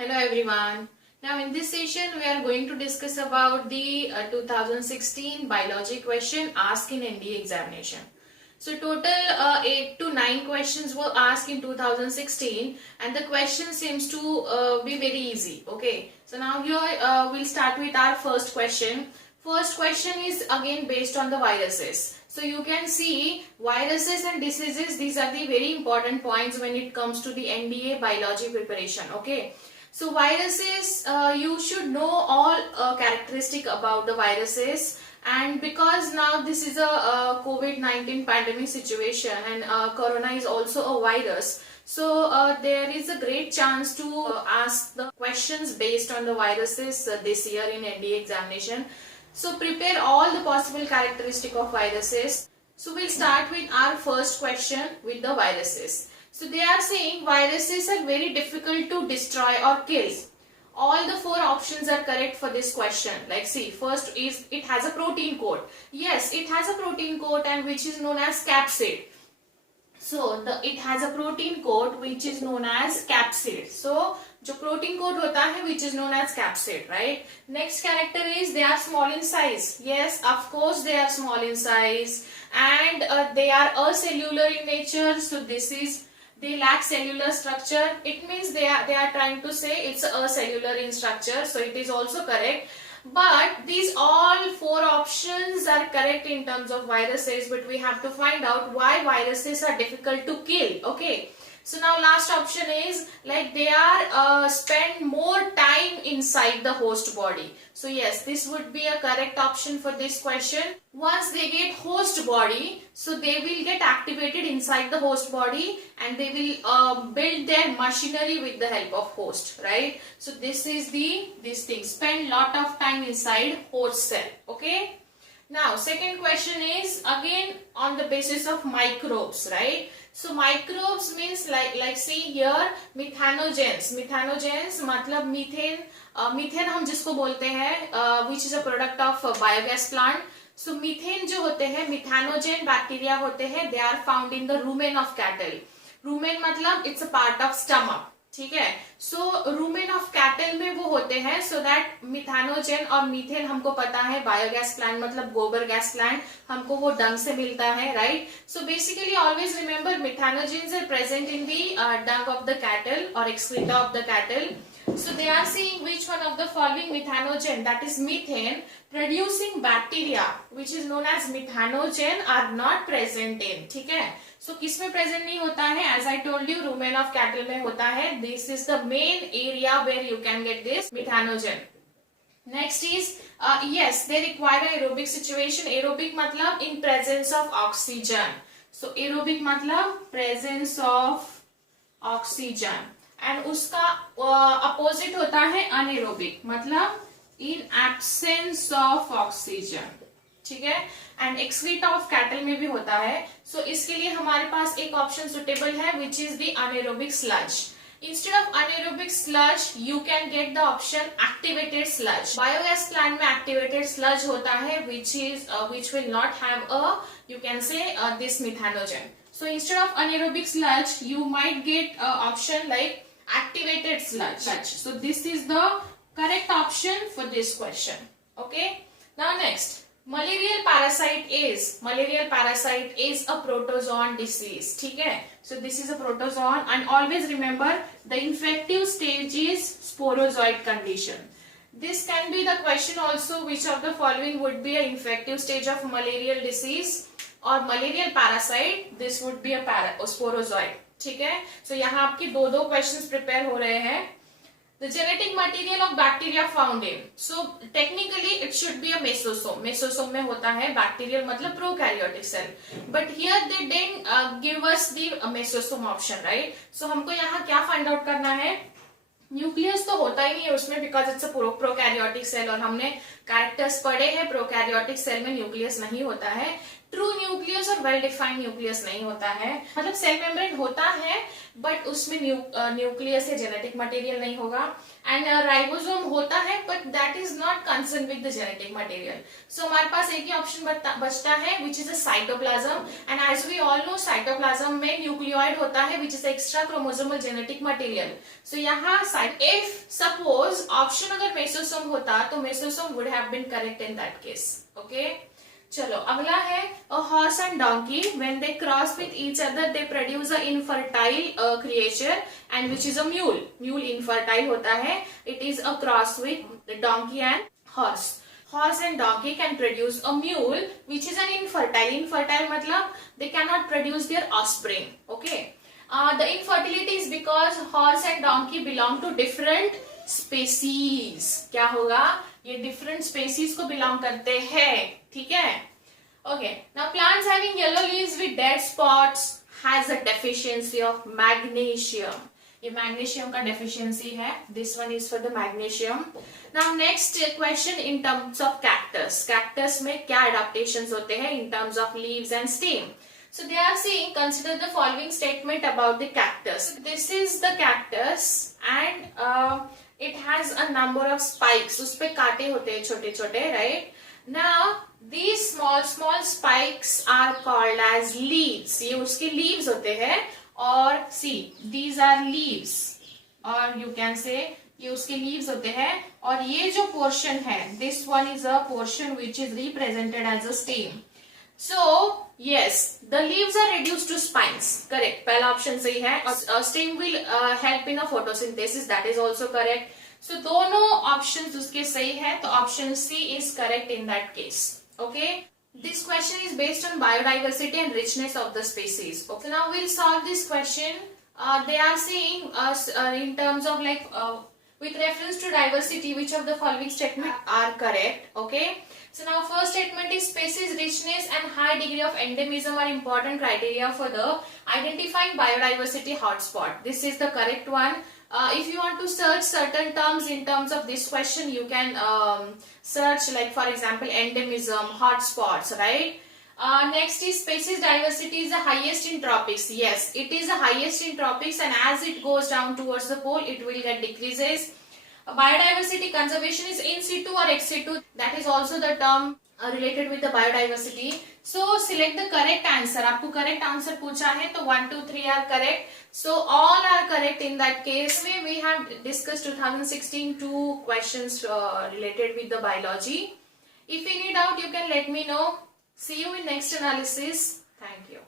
Hello everyone. Now in this session we are going to discuss about the 2016 biology question asked in NDA examination. So total 8 to 9 questions were asked in 2016 and the question seems to be very easy. Okay. So now here we'll start with our first question. First question is again based on the viruses. So you can see viruses and diseases, these are the very important points when it comes to the NDA biology preparation. Okay. So viruses, you should know all characteristic about the viruses, and because now this is a COVID-19 pandemic situation and corona is also a virus, so there is a great chance to ask the questions based on the viruses this year in NDA examination. So prepare all the possible characteristic of viruses. So we'll start with our first question with the viruses. So they are saying viruses are very difficult to destroy or kill. All the 4 options are correct for this question. Like see, first is it has a protein coat. Yes, it has a protein coat and which is known as capsid. So it has a protein coat which is known as capsid. So जो protein coat होता है which is known as capsid, right? Next character is they are small in size. Yes, of course they are small in size, and they are acellular in nature. So this is they lack cellular structure. It means they are trying to say it's acellular in structure. So it is also correct. But these all 4 options are correct in terms of viruses, but we have to find out why viruses are difficult to kill. Okay. So now last option is like they are spend more time inside the host body. So yes, this would be a correct option for this question. Once they get host body, so they will get activated inside the host body and they will build their machinery with the help of host, right? So this is this thing, spend lot of time inside host cell. Okay. Now second question is again on the basis of microbes, right? So microbes means like see here methanogens. Methanogens मतलब methane, methane हम जिसको बोलते हैं which is a product of biogas plant. So methane जो होते हैं मिथानोजेन bacteria होते हैं, they are found in the rumen of cattle. Rumen मतलब it's a part of stomach. ठीक है. सो रूमेन ऑफ कैटल में वो होते हैं. सो दैट मिथानोजेन और मीथेन हमको पता है बायोगैस प्लांट मतलब गोबर गैस प्लांट, हमको वो डंग से मिलता है, right? So basically always remember methanogens are present in the dung of the cattle और excreta of the cattle. So they are saying which one of the following methanogen, that is methane producing bacteria which is known as methanogen are not present in. ठीक है. So किसमें present नहीं होता है? As I told you, rumen of cattle में होता है. This is the main area where you can get this methanogen. Next is yes, they require aerobic situation. Aerobic मतलब in presence of oxygen. So aerobic मतलब presence of oxygen. And उसका opposite होता है anaerobic मतलब in absence of oxygen. ठीक है. And excreta of cattle में भी होता है. सो इसके लिए हमारे पास एक ऑप्शन सुटेबल है which is the anaerobic sludge. Instead of anaerobic sludge you can get the option activated sludge. Biogas plant में एक्टिवेटेड स्लज होता है which will not have a you can say this methanogen. So instead of anaerobic sludge, you might get option like activated sludge. So this is the correct option for this question. Okay. Now next, malarial parasite is a protozoan disease. ठीक है. So this is a protozoan and always remember the infective stage is sporozoid condition. This can be the question also, which of the following would be an infective stage of malarial disease और malarial parasite. This would be a sporozoite. ठीक है. सो यहाँ आपके दो questions prepare हो रहे हैं. The genetic material of bacteria found in. So technically it should be a mesosome. Mesosome में होता है बैक्टीरियल मतलब prokaryotic cell, but here they didn't give us the mesosome option, right? So हमको यहाँ क्या फाइंड आउट करना है? Nucleus तो होता ही नहीं है उसमें because it's a prokaryotic cell और हमने कैरेक्टर्स पढ़े हैं प्रोकैरियोटिक सेल में न्यूक्लियस नहीं होता है. ट्रू न्यूक्लियस और वेल डिफाइंड न्यूक्लियस नहीं होता है, मतलब सेल मेम्ब्रेन होता है बट उसमें न्यूक्लियस या जेनेटिक मटेरियल नहीं होगा, एंड राइबोसोम होता है but that is not concern with the genetic material. So हमारे पास एक ही ऑप्शन बचता है which is a cytoplasm, and as we all know cytoplasm में न्यूक्लियोइड होता है which is extra chromosomal genetic material. So यहाँ इफ सपोज ऑप्शन अगर मेसोसोम होता तो mesosome would have been correct in that case. Okay, चलो अगला है a horse and donkey when they cross with each other they produce a infertile creature and which is a mule. Mule infertile होता है, it is a cross with the donkey and horse. Horse and donkey can produce a mule which is an infertile. Infertile मतलब they cannot produce their offspring. Okay, the infertility is because horse and donkey belong to different species. क्या होगा, ये different species को belong करते हैं. ठीक है. Okay, now plants having yellow leaves with dead spots has a deficiency of magnesium. ये magnesium का deficiency है. This one is for the magnesium. Now next question in terms of cactus. Cactus में क्या adaptations होते हैं in terms of leaves and stem. So they are saying consider the following statement about the cactus. This is the cactus and it has a number of spikes. उस पे कांटे होते हैं छोटे छोटे, right? Now these small spikes are called as leaves. ये उसके leaves होते हैं, और see these are leaves, और you can say ये उसके leaves होते हैं, और ये जो portion है this one is a portion which is represented as a stem. So yes, the leaves are reduced to spines. Correct. पहला option सही है. Stem will help in a photosynthesis. That is also correct. So दोनों options उसके सही है, तो option C is correct in that case. Okay. This question is based on biodiversity and richness of the species. Okay. So now we'll solve this question. They are saying in terms of like with reference to diversity, which of the following statements are correct? Okay. So now first statement is species richness and high degree of endemism are important criteria for the identifying biodiversity hotspot. This is the correct one. If you want to search certain terms in terms of this question, you can search like for example endemism, hotspots, right? Next is species diversity is the highest in tropics. Yes, it is the highest in tropics, and as it goes down towards the pole, it will get decreases. Biodiversity conservation is in situ or ex situ. That is also the term related with the biodiversity. So select the correct answer. आपको correct answer पूछा है, तो 1, 2, 3 are correct. So all are correct in that case. We have discussed 2016 2 questions related with the biology. If any doubt, you can let me know. See you in next analysis. Thank you.